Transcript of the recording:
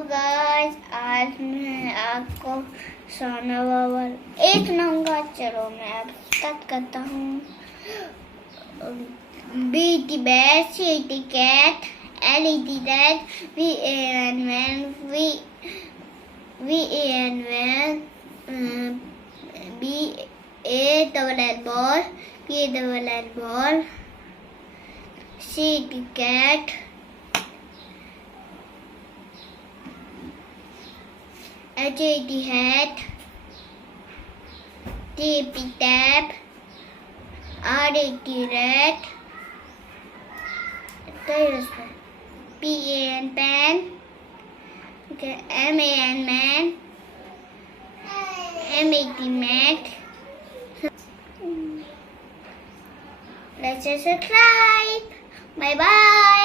Guys, आज मैं आपको सोना वावल 1 सुनाऊंगा। चलो मैं अब स्टार्ट करता हूँ। B T bat, C T cat, L E T rat, V A N van, V A N van, B A double L ball, P A double L ball, C T cat, H A T hat, T P tap, R A T rat, P A N pan, okay, M A N man, M A T mat. Let's subscribe. Bye bye.